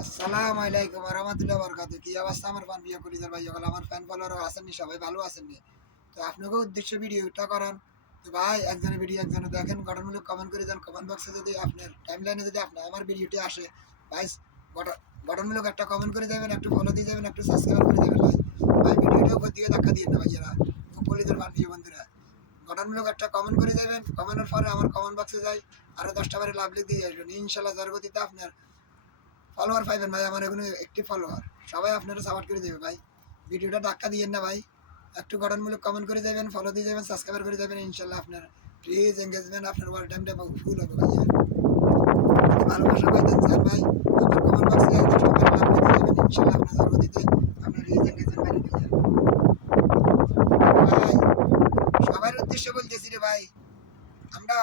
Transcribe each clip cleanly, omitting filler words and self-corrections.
আসসালামু আলাইকুম ওয়া রাহমাতুল্লাহি ওয়া বারাকাতুহু। কি অবস্থা আমার প্রিয় কলিজার ভাই সকল, আমার ফ্যান ফলোয়ার আছেননি, সবাই ভালো আছেননি? তো আপনাকে উদ্দেশ্য ভিডিওটা করেন। তো ভাই একজনের ভিডিও একজনে দেখেন, গঠনমূলক কমেন্ট করে যান। কমেন্ট বক্সে যদি আপনার টাইমলাইনে যদি আপনার আমার ভিডিওটি আসে ভাই, গঠনমূলক একটা কমেন্ট করে যাবেন, একটু ফলো দিয়ে যাবেন, একটু সাবস্ক্রাইব করে যাবেন ভাই। ভাই ভিডিওটা উপর দিকে ধাক্কা দিয়ে না ভাইয়ারা, খুব কলিজার প্রিয় বন্ধুরা। গঠনমূলক একটা কমেন্ট করে যাবেন, কমেন্টের পরে আমার কমেন্ট বক্সে যাই আরো 10টা বারে লাভ লিখ দিয়ে আসবেন, ইনশাল্লাহ যার গতিতে আপনার ফলোয়ার পাইবেন ভাই। আমার এগুলো একটি ফলোয়ার, সবাই আপনারা সাপোর্ট করে দেবে ভাই। ভিডিওটা ধাক্কা দিয়েন না ভাই, একটু গঠনমূলক কমেন্ট করে যাবেন, ফলো দিয়ে যাবেন, সাবস্ক্রাইব করে যাবেন, ইনশাল্লাহ আপনার প্লিজ এঙ্গেজমেন্ট আপনার ওয়াল টাইমটা ফুল হবে ভাই। যদি ভালোবাসা পাইতেন স্যার ভাই, আমার কমেন্ট বক্সে 10টা করে লাভ লিখে যাবেন, ইনশাল্লাহ আপনার জন্মদিতে আপনার রিজ এঙ্গেজমেন্ট বাইরে দিয়ে যাবেন ভাই। সবার উদ্দেশ্যে বলতেছি রে ভাই, আমরা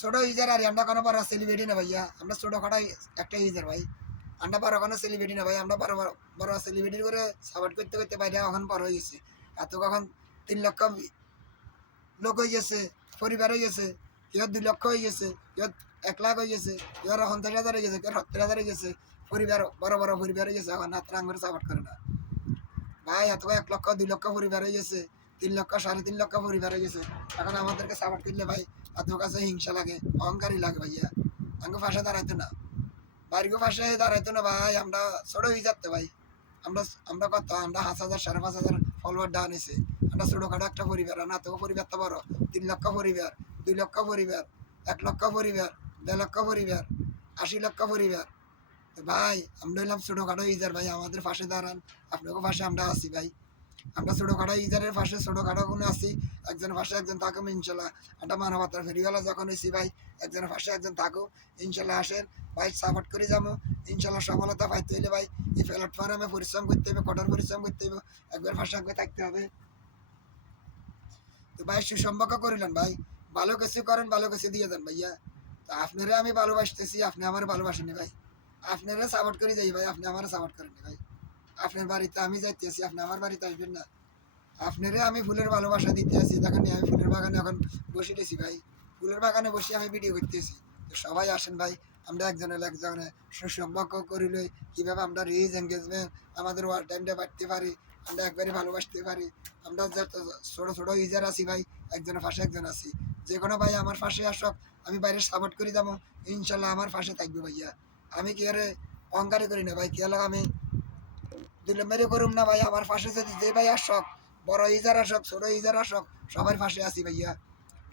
ছোট ইউজার আর আমরা কোনো বড় সেলিব্রিটি না ভাইয়া, আমরা ছোট খাটাই একটা ইউজার ভাই। আমরা বড় কোনো সেলিব্রিটি না ভাই, আমরা বড় বড় সেলিব্রিটি করে সাপোর্ট করতে করতে বাইরে এখন বড় হয়ে গেছে। এত কখন 3 লক্ষ লোক হয়ে গেছে, পরিবার হয়ে গেছে, কেউ 2 লক্ষ হয়ে গেছে, কেউ 1 লাখ হয়ে গেছে, কেউ 50,000 হয়ে গেছে, কেউ 70,000 হয়ে গেছে। পরিবার বড় বড় পরিবার হয়ে গেছে, এখন হাত রাং করে সাপোর্ট করে না ভাই। এত 1 লক্ষ 2 লক্ষ পরিবার হয়ে গেছে, 3 লক্ষ 3.5 লক্ষ পরিবার হয়ে গেছে। এখন আমাদেরকে সাপোর্ট করলে ভাই এত কাছে হিংসা লাগে, অহংকারী লাগে ভাইয়া। আমাকে পাশে দাঁড়াইতো না, বাড়িকে পাশে দাঁড়াইতো না ভাই। আমরা ছোট হয়ে যাচ্ছে ভাই। আমরা আমরা কত, আমরা 5,000 5,500 ফলোয়ার ডাউন হয়েছে। আমরা ছোটখাটো একটা পরিবার, না তো পরিবার তো বড়। 3 লক্ষ পরিবার, 2 লক্ষ পরিবার, 1 লক্ষ পরিবার, 1.5 লক্ষ পরিবার, 80 লক্ষ পরিবার। তো ভাই আমরা হইলাম ছোটখাটো ইজার ভাই, আমাদের পাশে দাঁড়ান। আপনাকে পাশে আমরা আছি ভাই। আমরা ছোটখাটো ইজারের পাশে ছোটখাটো কোনো আছি, একজনের পাশে একজন থাকুম ইনশাল্লাহ। একটা মানবতার ফেরিওয়ালা যখন হয়েছি ভাই, একজনের পাশে একজন থাকুক ইনশাল্লাহ। আসেন ভাই, সাপোর্ট করে যাবো ইনশাল্লাহ। সফলতা পাইতে হইলে ভাই এই প্ল্যাটফর্মে পরিশ্রম করতে হবে, কঠোর পরিশ্রম করতে হবে, একবার পাশে একবার থাকতে হবে। তো ভাই সুসম্পর্ক করিলেন ভাই, ভালো কিছু করেন, ভালো কিছু দিয়ে দেন ভাইয়া। তো আপনারা আমি ভালোবাসতেছি, আপনি আমার ভালোবাসেনি ভাই। আপনারা সাপোর্ট করে যাই ভাই, আপনি আমার সাপোর্ট করেননি ভাই। আপনার বাড়িতে আমি যাইতেছি, আপনি আমার বাড়িতে আসবেন না। আপনারে আমি ফুলের ভালোবাসা দিতে আছি, দেখেন আমি ফুলের বাগানে এখন বসে গেছি ভাই। ফুলের বাগানে বসে আমি ভিডিও করতেছি। তো সবাই আসেন ভাই, আমরা একজনের একজনে সুসম্পর্ক করিলে কীভাবে আমরা রিচ এঙ্গেজমেন্ট আমাদের ওয়ার টাইমটা বাড়তে পারি, আমরা একবারে ভালোবাসতে পারি। আমরা যত ছোটো ছোটো ইউজার আছি ভাই, একজনের পাশে একজন আছি। যে কোনো ভাই আমার পাশে আসক, আমি বাইরে সাপোর্ট করে যাবো, ইনশাল্লাহ আমার পাশে থাকবে ভাইয়া। আমি কি আরে অহংকারী করি না ভাই, কি হলো আমি দিলমেরে করুম না ভাই। আমার পাশে যদি যে ভাই আসক, বড় ইজার আসক, ছোট ইজার আসক, সবার পাশে আছি ভাইয়া।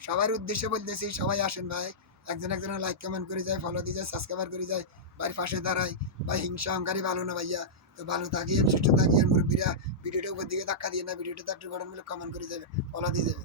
সবার উদ্দেশ্যে বলতেছি, সবাই আসেন ভাই। একজন একজনের লাইক কমেন্ট করে যায়, ফলো দিয়ে যায়, সাবস্ক্রাইবার করে যায়, ভাইয়ের পাশে দাঁড়ায় ভাই। হিংসা অহংকারী ভালো না ভাইয়া। তো ভালো থাকিয়েন, সুস্থ থাকিয়েন মুরব্বীরা। ভিডিওটা উপর দিকে ধাক্কা দিয়ে না, ভিডিওটাতে একটু গঠনমূলক কমেন্ট করে যাবে, ফলো দিয়ে যাবে।